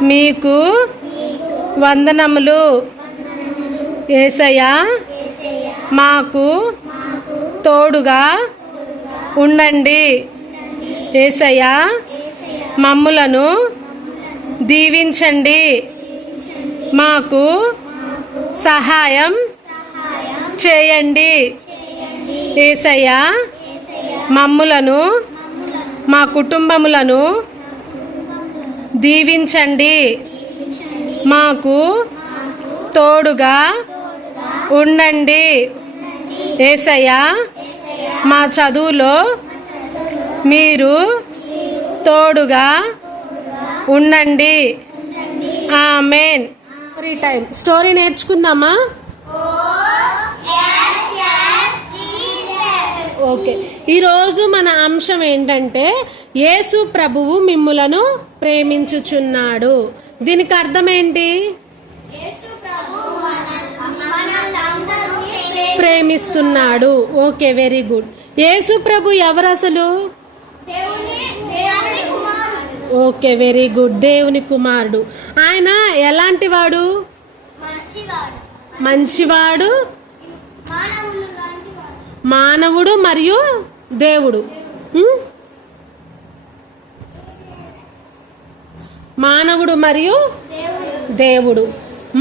మీకు వందనములు. యేసయ్యా మాకు తోడుగా ఉండండి. యేసయ్యా మమ్ములను దీవించండి. మాకు సహాయం చేయండి. యేసయ్యా మమ్ములను మా కుటుంబములను దీవించండి. మాకు తోడుగా ఉండండి. యేసయ్యా మా చదువులో మీరు తోడుగా ఉండండి. ఆమేన్. స్టోరీ నేర్చుకుందామా? ఓకే, ఈరోజు మన అంశం ఏంటంటే యేసు ప్రభువు మిమ్ములను ప్రేమించుచున్నాడు. దీనికి అర్థం ఏంటి? ప్రేమిస్తున్నాడు. Okay, very good. యేసు ప్రభు ఎవరు అసలు? Okay, very good. దేవుని కుమారుడు. ఆయన ఎలాంటి వాడు? మంచివాడు, మానవుడు మరియు దేవుడు. మానవుడు మరియు దేవుడు.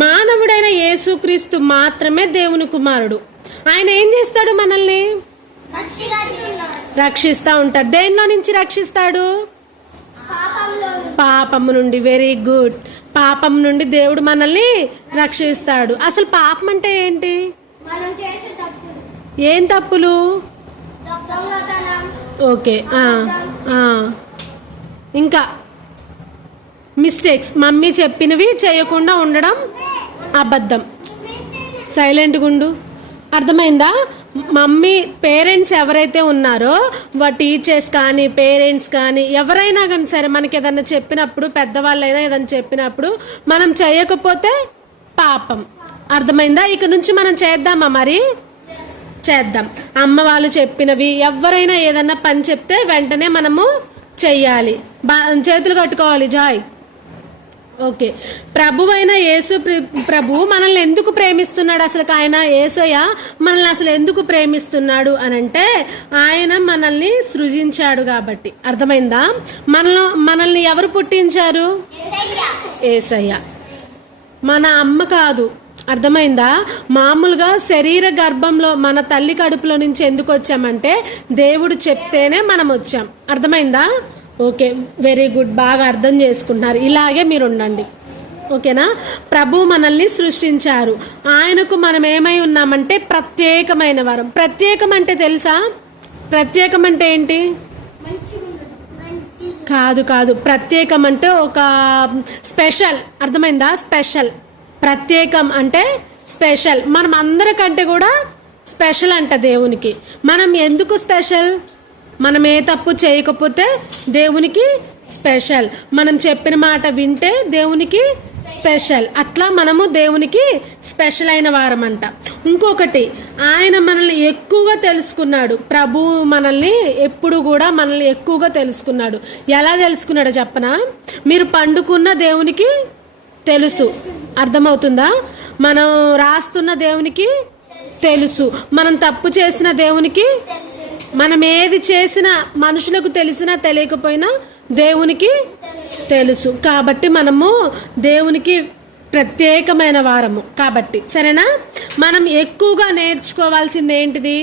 మానవుడైన యేసుక్రీస్తు మాత్రమే దేవుని కుమారుడు. ఆయన ఏం చేస్తాడు? మనల్ని రక్షిస్తూ ఉంటాడు. దేనిలో నుంచి రక్షిస్తాడు? పాపము నుండి. Very good. పాపం నుండి దేవుడు మనల్ని రక్షిస్తాడు. అసలు పాపం అంటే ఏంటి? ఏం తప్పులు? ఓకే, ఇంకా మిస్టేక్స్. మమ్మీ చెప్పినవి చేయకుండా ఉండడం అబద్ధం. సైలెంట్గా ఉండు. అర్థమైందా? మమ్మీ పేరెంట్స్ ఎవరైతే ఉన్నారో టీచర్స్ కానీ పేరెంట్స్ కానీ ఎవరైనా కానీ సరే మనకి ఏదన్నా చెప్పినప్పుడు, పెద్దవాళ్ళైనా ఏదైనా చెప్పినప్పుడు మనం చేయకపోతే పాపం. అర్థమైందా? ఇక నుంచి మనం చేద్దామా? మరి చేద్దాం. అమ్మ వాళ్ళు చెప్పినవి ఎవరైనా ఏదన్నా పని చెప్తే వెంటనే మనము చెయ్యాలి. చేతులు కట్టుకోవాలి. జాయ్. ఓకే, ప్రభువైన యేసు ప్రభు మనల్ని ఎందుకు ప్రేమిస్తున్నాడు? అసలు ఆయన యేసయ్య మనల్ని అసలు ఎందుకు ప్రేమిస్తున్నాడు అని అంటే ఆయన మనల్ని సృజించాడు కాబట్టి. అర్థమైందా? మనల్ని ఎవరు పుట్టించారు? యేసయ్య. మన అమ్మ కాదు. అర్థమైందా? మామూలుగా శరీర గర్భంలో మన తల్లి కడుపులో నుంచి ఎందుకు వచ్చామంటే దేవుడు చెప్తేనే మనం వచ్చాం. అర్థమైందా? Okay, very good. బాగా అర్థం చేసుకుంటున్నారు. ఇలాగే మీరు ఉండండి. ఓకేనా? ప్రభు మనల్ని సృష్టించారు. ఆయనకు మనం ఏమై ఉన్నామంటే ప్రత్యేకమైన వారం. ప్రత్యేకం అంటే తెలుసా? ప్రత్యేకం అంటే ఏంటి? కాదు. ప్రత్యేకం అంటే ఒక స్పెషల్. అర్థమైందా? స్పెషల్. ప్రత్యేకం అంటే స్పెషల్. మనం అందరికంటే కూడా స్పెషల్ అంట దేవునికి. మనం ఎందుకు స్పెషల్? మనం ఏ తప్పు చేయకపోతే దేవునికి స్పెషల్. మనం చెప్పిన మాట వింటే దేవునికి స్పెషల్. అట్లా మనము దేవునికి స్పెషల్ అయిన వారం అంట. ఇంకొకటి, ఆయన మనల్ని ఎక్కువగా తెలుసుకున్నాడు. ప్రభు మనల్ని ఎప్పుడు కూడా మనల్ని ఎక్కువగా తెలుసుకున్నాడు. ఎలా తెలుసుకున్నాడో చెప్పనా? మీరు పండుకున్న దేవునికి తెలుసు. అర్థమవుతుందా? మనం రాస్తున్న దేవునికి తెలుసు. మనం తప్పు చేసిన దేవునికి, మనం ఏది చేసినా మనుషులకు తెలిసినా తెలియకపోయినా దేవునికి తెలుసు. కాబట్టి మనము దేవునికి ప్రత్యేకమైన వారము కాబట్టి. సరేనా? మనం ఎక్కువగా నేర్చుకోవాల్సింది ఏంటిది?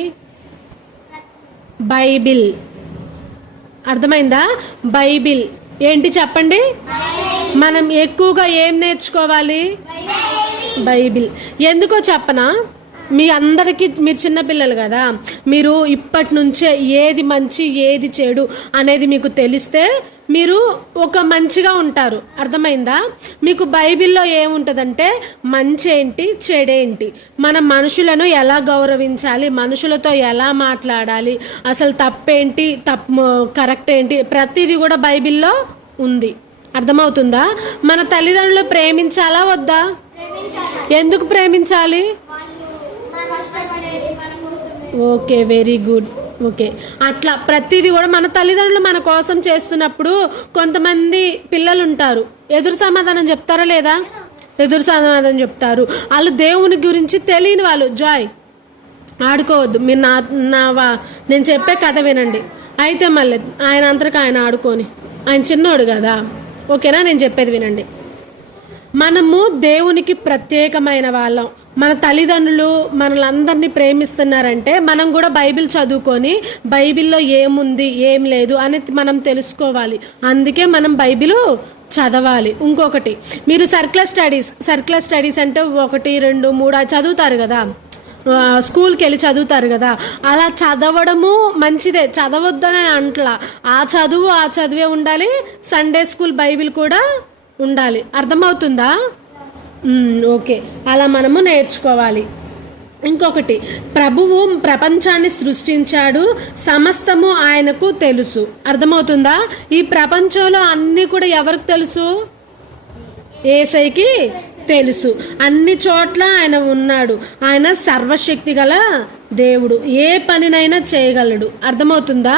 బైబిల్. అర్థమైందా? బైబిల్ ఏంటి చెప్పండి? మనం ఎక్కువగా ఏం నేర్చుకోవాలి? బైబిల్. ఎందుకో చెప్పనా? మీ అందరికీ, మీరు చిన్నపిల్లలు కదా, మీరు ఇప్పటి నుంచే ఏది మంచి ఏది చెడు అనేది మీకు తెలిస్తే మీరు ఒక మంచిగా ఉంటారు. అర్థమైందా? మీకు బైబిల్లో ఏముంటుందంటే మంచి ఏంటి చెడేంటి, మన మనుషులను ఎలా గౌరవించాలి, మనుషులతో ఎలా మాట్లాడాలి, అసలు తప్పేంటి కరెక్ట్ ఏంటి, ప్రతిదీ కూడా బైబిల్లో ఉంది. అర్థమవుతుందా? మన తల్లిదండ్రులు ప్రేమించాలా వద్దా? ఎందుకు ప్రేమించాలి? Okay, very good. ఓకే. అట్లా ప్రతిదీ కూడా మన తల్లిదండ్రులు మన కోసం చేస్తున్నప్పుడు కొంతమంది పిల్లలు ఉంటారు, ఎదురు సమాధానం చెప్తారా లేదా? ఎదురు సమాధానం చెప్తారు. వాళ్ళు దేవుని గురించి తెలియని వాళ్ళు. జాయ్ ఆడుకోవద్దు, మీరు నేను చెప్పే కథ వినండి. అయితే మళ్ళీ ఆయన అంతరికి ఆయన ఆడుకొని, ఆయన చిన్నోడు కదా, ఓకేనా? నేను చెప్పేది వినండి. మనము దేవునికి ప్రత్యేకమైన వాళ్ళం. మన తల్లిదండ్రులు మనలందరినీ ప్రేమిస్తున్నారంటే మనం కూడా బైబిల్ చదువుకొని బైబిల్లో ఏముంది ఏం లేదు అని మనం తెలుసుకోవాలి. అందుకే మనం బైబిల్ చదవాలి. ఇంకొకటి, మీరు సర్క్యులర్ స్టడీస్ అంటే 1, 2, 3 చదువుతారు కదా, స్కూల్కి వెళ్ళి చదువుతారు కదా, అలా చదవడము మంచిదే, చదవద్దని అంట్లా. ఆ చదువే ఉండాలి. సండే స్కూల్ బైబిల్ కూడా ఉండాలి. అర్థమవుతుందా? ఓకే, అలా మనము నేర్చుకోవాలి. ఇంకొకటి, ప్రభువు ప్రపంచాన్ని సృష్టించాడు, సమస్తము ఆయనకు తెలుసు. అర్థమవుతుందా? ఈ ప్రపంచంలో అన్నీ కూడా ఎవరికి తెలుసు? యేసయ్యకి తెలుసు. అన్ని చోట్ల ఆయన ఉన్నాడు. ఆయన సర్వశక్తి గల దేవుడు, ఏ పనినైనా చేయగలడు. అర్థమవుతుందా?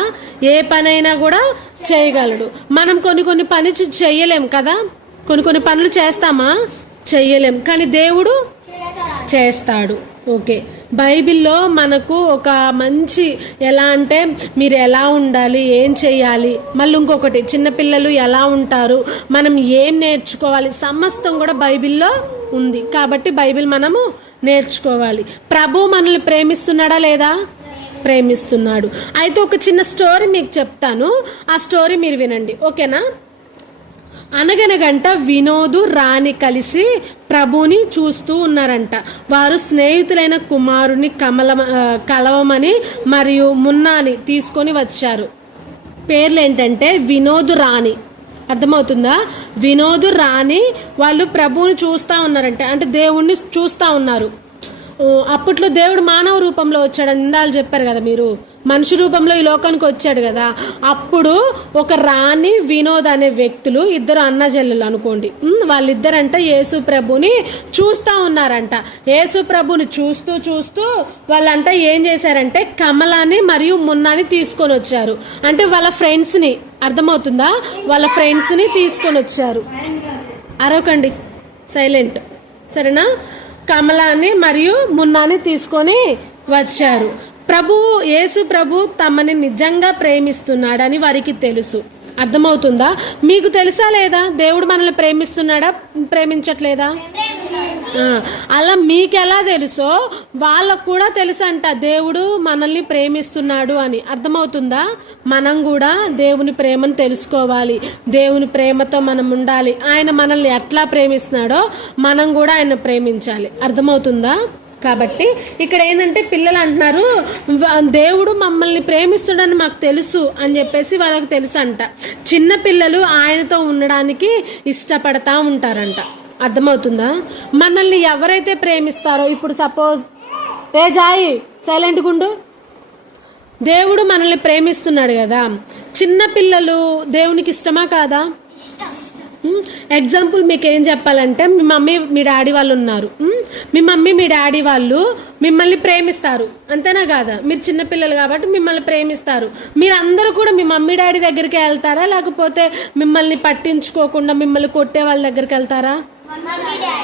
ఏ పనైనా కూడా చేయగలడు. మనం కొన్ని పని చేయలేం కదా, కొన్ని పనులు చేస్తామా? చెయ్యలేం, కానీ దేవుడు చేస్తాడు. ఓకే, బైబిల్లో మనకు ఒక మంచి ఎలా అంటే మీరు ఎలా ఉండాలి, ఏం చేయాలి, మళ్ళీ ఇంకొకటి చిన్నపిల్లలు ఎలా ఉంటారు, మనం ఏం నేర్చుకోవాలి, సమస్తం కూడా బైబిల్లో ఉంది. కాబట్టి బైబిల్ మనము నేర్చుకోవాలి. ప్రభు మనల్ని ప్రేమిస్తున్నాడా లేదా? ప్రేమిస్తున్నాడు. అయితే ఒక చిన్న స్టోరీ మీకు చెప్తాను, ఆ స్టోరీ మీరు వినండి, ఓకేనా? అనగనగంట వినోదు రాణి కలిసి ప్రభుని చూస్తూ ఉన్నారంట. వారు స్నేహితులైన కుమారుని కలవమని మరియు మున్నాని తీసుకొని వచ్చారు. పేర్లు ఏంటంటే వినోదు రాణి. అర్థమవుతుందా? వినోదు రాణి వాళ్ళు ప్రభువుని చూస్తూ ఉన్నారంట, అంటే దేవుణ్ణి చూస్తూ ఉన్నారు. అప్పట్లో దేవుడు మానవ రూపంలో వచ్చాడని ఇందాలు చెప్పారు కదా, మీరు మనిషి రూపంలో ఈ లోకానికి వచ్చాడు కదా. అప్పుడు ఒక రాణి వినోద్ అనే వ్యక్తులు, ఇద్దరు అన్నజల్లులు అనుకోండి, వాళ్ళిద్దరంట యేసు ప్రభుని చూస్తూ ఉన్నారంట. యేసు ప్రభుని చూస్తూ వాళ్ళంట ఏం చేశారంటే కమలాని మరియు మున్నాని తీసుకొని వచ్చారు, అంటే వాళ్ళ ఫ్రెండ్స్ని. అర్థమవుతుందా? వాళ్ళ ఫ్రెండ్స్ని తీసుకొని వచ్చారు. అరవకండి, సైలెంట్, సరేనా? కమలాని మరియు మున్నాని తీసుకొని వచ్చారు. యేసు ప్రభు తమని నిజంగా ప్రేమిస్తున్నాడని వారికి తెలుసు. అర్థమవుతుందా? మీకు తెలుసా లేదా దేవుడు మనల్ని ప్రేమిస్తున్నాడా, ప్రేమించట్లేదా? అలా మీకు ఎలా తెలుసో వాళ్ళకు కూడా తెలుసంట దేవుడు మనల్ని ప్రేమిస్తున్నాడు అని. అర్థమవుతుందా? మనం కూడా దేవుని ప్రేమను తెలుసుకోవాలి, దేవుని ప్రేమతో మనం ఉండాలి. ఆయన మనల్ని ఎట్లా ప్రేమిస్తున్నాడో మనం కూడా ఆయన ప్రేమించాలి. అర్థమవుతుందా? కాబట్టి ఇక్కడ ఏంటంటే పిల్లలు అంటున్నారు దేవుడు మమ్మల్ని ప్రేమిస్తున్నాడని మాకు తెలుసు అని చెప్పేసి వాళ్ళకి తెలుసు అంట. చిన్న పిల్లలు ఆయనతో ఉండడానికి ఇష్టపడతా ఉంటారంట. అర్థమవుతుందా? మనల్ని ఎవరైతే ప్రేమిస్తారో, ఇప్పుడు సపోజ్ జాయి సైలెంట్ గుండు, దేవుడు మనల్ని ప్రేమిస్తున్నాడు కదా, చిన్న పిల్లలు దేవునికి ఇష్టమా కాదా? ఎగ్జాంపుల్ మీకు ఏం చెప్పాలంటే, మీ మమ్మీ మీ డాడీ వాళ్ళు ఉన్నారు, మీ మమ్మీ మీ డాడీ వాళ్ళు మిమ్మల్ని ప్రేమిస్తారు, అంతేనా కాదా? మీరు చిన్నపిల్లలు కాబట్టి మిమ్మల్ని ప్రేమిస్తారు. మీరు అందరూ కూడా మీ మమ్మీ డాడీ దగ్గరికి వెళ్తారా, లేకపోతే మిమ్మల్ని పట్టించుకోకుండా మిమ్మల్ని కొట్టే వాళ్ళ దగ్గరికి వెళ్తారా?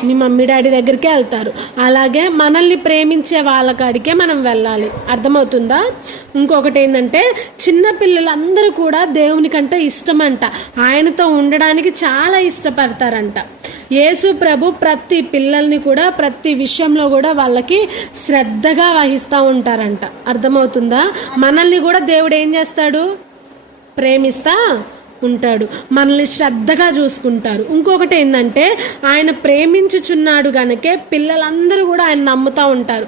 మీ మమ్మీ డాడీ దగ్గరికే వెళ్తారు. అలాగే మనల్ని ప్రేమించే వాళ్ళ కాడికే మనం వెళ్ళాలి. అర్థమవుతుందా? ఇంకొకటి ఏంటంటే చిన్నపిల్లలందరూ కూడా దేవుని కంటే ఇష్టమంట, ఆయనతో ఉండడానికి చాలా ఇష్టపడతారంట. యేసు ప్రభు ప్రతి పిల్లల్ని కూడా ప్రతి విషయంలో కూడా వాళ్ళకి శ్రద్ధగా వహిస్తూ ఉంటారంట. అర్థమవుతుందా? మనల్ని కూడా దేవుడు ఏం చేస్తాడు? ప్రేమిస్తా ఉంటాడు, మనల్ని శ్రద్ధగా చూసుకుంటారు. ఇంకొకటి ఏంటంటే ఆయన ప్రేమించుచున్నాడు గనకే పిల్లలందరూ కూడా ఆయన నమ్ముతూ ఉంటారు.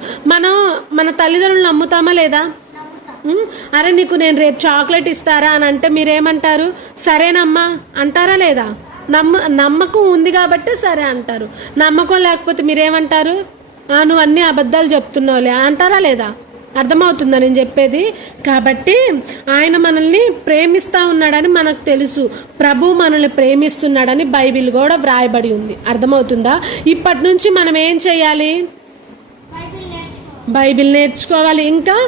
మన తల్లిదండ్రులు నమ్ముతామా లేదా? అరే నీకు నేను రేపు చాక్లెట్ ఇస్తారా అని అంటే మీరేమంటారు? సరేనమ్మా అంటారా లేదా? నమ్మకం ఉంది కాబట్టి సరే అంటారు. నమ్మకం లేకపోతే మీరేమంటారు? నువ్వు అన్ని అబద్ధాలు చెప్తున్నావులే అంటారా లేదా? అర్థమవుతుందా నేను చెప్పేది? కాబట్టి ఆయన మనల్ని ప్రేమిస్తూ ఉన్నాడని మనకు తెలుసు, ప్రభు మనల్ని ప్రేమిస్తున్నాడని బైబిల్ కూడా వ్రాయబడి ఉంది. అర్థమవుతుందా? ఇప్పటి నుంచి మనం ఏం చేయాలి? బైబిల్ నేర్చుకోవాలి. ఇంకా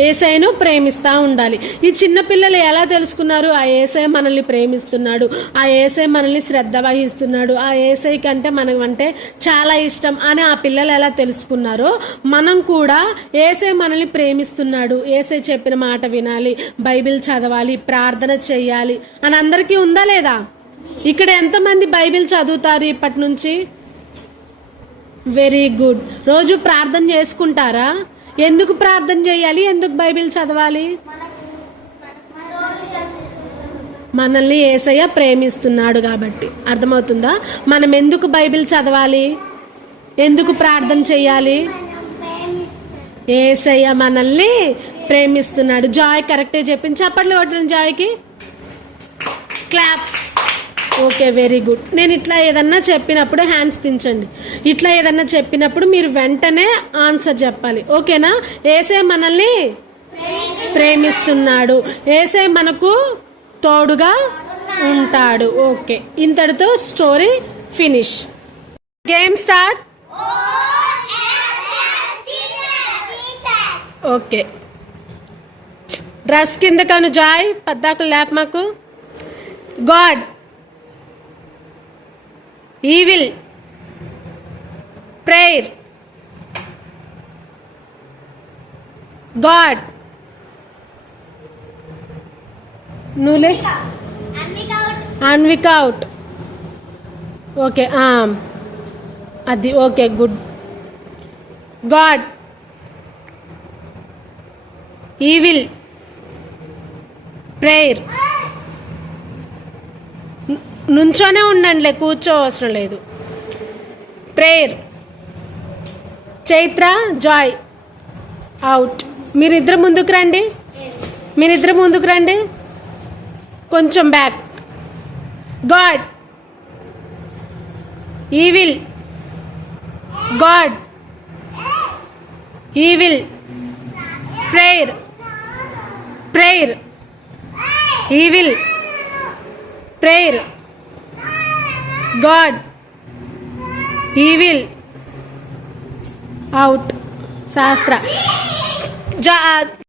యేసయ్యను ప్రేమిస్తూ ఉండాలి. ఈ చిన్న పిల్లలు ఎలా తెలుసుకున్నారు? ఆ యేసయ్య మనల్ని ప్రేమిస్తున్నాడు, ఆ యేసయ్య మనల్ని శ్రద్ధ వహిస్తున్నాడు, ఆ యేసయ్య కంటే మనం అంటే చాలా ఇష్టం అని ఆ పిల్లలు ఎలా తెలుసుకున్నారో మనం కూడా యేసయ్య మనల్ని ప్రేమిస్తున్నాడు, యేసయ్య చెప్పిన మాట వినాలి, బైబిల్ చదవాలి, ప్రార్థన చెయ్యాలి అని అందరికీ ఉందా లేదా? ఇక్కడ ఎంతమంది బైబిల్ చదువుతారు ఇప్పటి నుంచి? Very good. రోజు ప్రార్థన చేసుకుంటారా? ఎందుకు ప్రార్థన చేయాలి? ఎందుకు బైబిల్ చదవాలి? మనల్ని యేసయ్య ప్రేమిస్తున్నాడు కాబట్టి. అర్థమవుతుందా? మనం ఎందుకు బైబిల్ చదవాలి? ఎందుకు ప్రార్థన చేయాలి? యేసయ్య మనల్ని ప్రేమిస్తున్నాడు. జాయ్ కరెక్టే చెప్పింది. చప్పట్లు కొట్టండి జాయ్కి. క్లాప్స్. Okay, very good. నేను ఇట్లా ఏదన్నా చెప్పినప్పుడు హ్యాండ్స్ దించండి. ఇట్లా ఏదన్నా చెప్పినప్పుడు మీరు వెంటనే ఆన్సర్ చెప్పాలి. ఓకేనా? యేసయ్య మనల్ని ప్రేమిస్తున్నాడు, యేసయ్య మనకు తోడుగా ఉంటాడు. ఓకే, ఇంతటితో story finish. Game start. Okay, dress కింద కను జాయ్ పద్దాకులు లేప మాకు. గాడ్, ఈవిల్, ప్రేయర్, గాడ్, నువ్వులే, అన్విక్ అవుట్. ఓకే, అది okay, good. God, evil, prayer. నుంచోనే ఉండండిలే, కూర్చో అవసరం లేదు. ప్రేయర్. Chaitra, Joy out. మీరిద్దరు ముందుకు రండి, మీరిద్దరు ముందుకు రండి, కొంచెం back. God, evil, God, evil, prayer, prayer, evil, prayer, God, evil, out. శాస్త్ర.